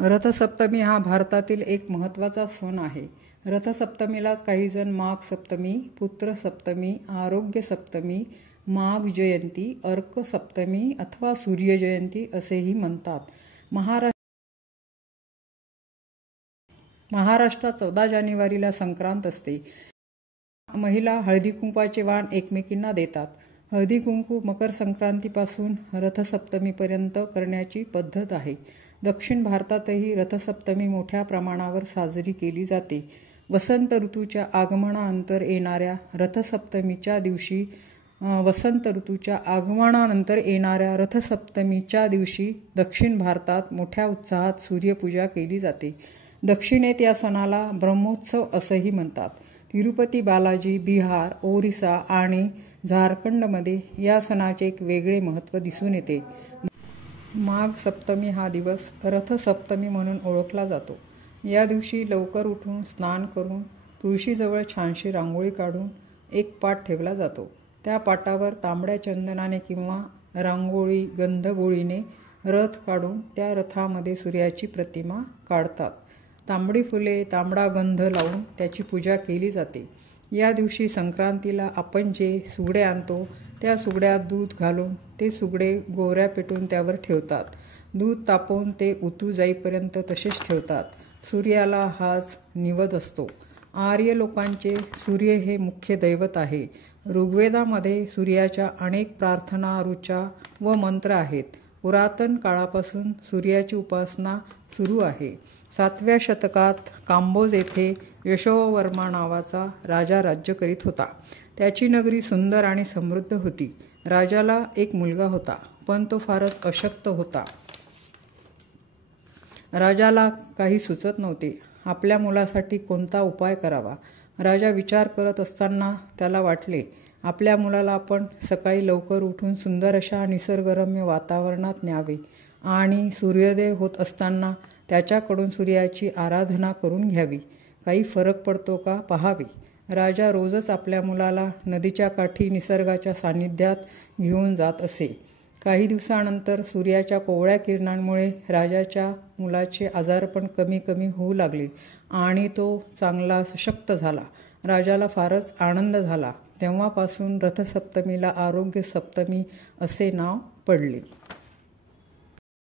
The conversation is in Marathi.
रथसप्तमी हा भारतातील एक महत्त्वाचा सण आहे. रथसप्तमीलाच काही जण माघ सप्तमी, पुत्र सप्तमी, आरोग्य सप्तमी, माघ जयंती, अर्क सप्तमी अथवा सूर्य जयंती असेही म्हणतात. महाराष्ट्रात 14 जानेवारीला संक्रांत असते. महिला हळदी कुंकवाचे वाण एकमेकींना देतात. हळदी कुंकू मकर संक्रांतीपासून रथसप्तमीपर्यंत करण्याची पद्धत आहे. दक्षिण भारतातही रथसप्तमी मोठ्या प्रमाणावर साजरी केली जाते. वसंत ऋतूच्या आगमनानंतर येणाऱ्या रथसप्तमीच्या दिवशी दक्षिण भारतात मोठ्या उत्साहात सूर्यपूजा केली जाते. दक्षिणेत या सणाला ब्रह्मोत्सव असंही म्हणतात. तिरुपती बालाजी, बिहार, ओरिसा आणि झारखंडमध्ये या सणाचे एक वेगळे महत्त्व दिसून येते. माघ सप्तमी हा दिवस रथसप्तमी म्हणून ओळखला जातो. या दिवशी लवकर उठून स्नान करून तुळशीजवळ छानशी रांगोळी काढून एक पाट ठेवला जातो. त्या पाटावर तांबड्या चंदनाने किंवा रांगोळी गंधगोळीने रथ काढून त्या रथामध्ये सूर्याची प्रतिमा काढतात. तांबडी फुले, तांबडा गंध लावून त्याची पूजा केली जाते. या दिवशी संक्रांतीला आपण जे सुगडे आणतो त्या सुगड्यात दूध घालून ते सुगडे गोवऱ्या पेटून त्यावर ठेवतात. दूध तापवून ते उतू जाईपर्यंत तसेच ठेवतात. सूर्याला हाच निवद असतो. आर्य लोकांचे सूर्य हे मुख्य दैवत आहे. ऋग्वेदामध्ये सूर्याच्या अनेक प्रार्थना, ऋचा व मंत्र आहेत. पुरातन काळापासून सूर्याची उपासना सुरू आहे. 7व्या शतकात कांबोज येथे यशोवर्मा नावाचा राजा राज्य करीत होता. त्याची नगरी सुंदर आणि समृद्ध होती. राजाला एक मुलगा होता, पण तो फारच अशक्त होता. राजाला काही सुचत नव्हते. आपल्या मुलासाठी कोणता उपाय करावा. राजा विचार करत असताना त्याला वाटले, आपल्या मुलाला आपण सकाळी लवकर उठून सुंदर अशा निसर्गरम्य वातावरणात न्यावे आणि सूर्योदय होत असताना त्याच्याकडून सूर्याची आराधना करून घ्यावी. काही फरक पडतो का पाहावे. राजा रोजच आपल्या मुलाला नदीच्या काठी निसर्गाच्या सान्निध्यात घेऊन जात असे. काही दिवसानंतर सूर्याच्या कोवळ्या किरणांमुळे राजाच्या मुलाचे आजारपण कमी कमी होऊ लागले आणि तो चांगला सशक्त झाला. राजाला फारच आनंद झाला. तेव्हापासून रथसप्तमीला आरोग्य सप्तमी असे नाव पडले.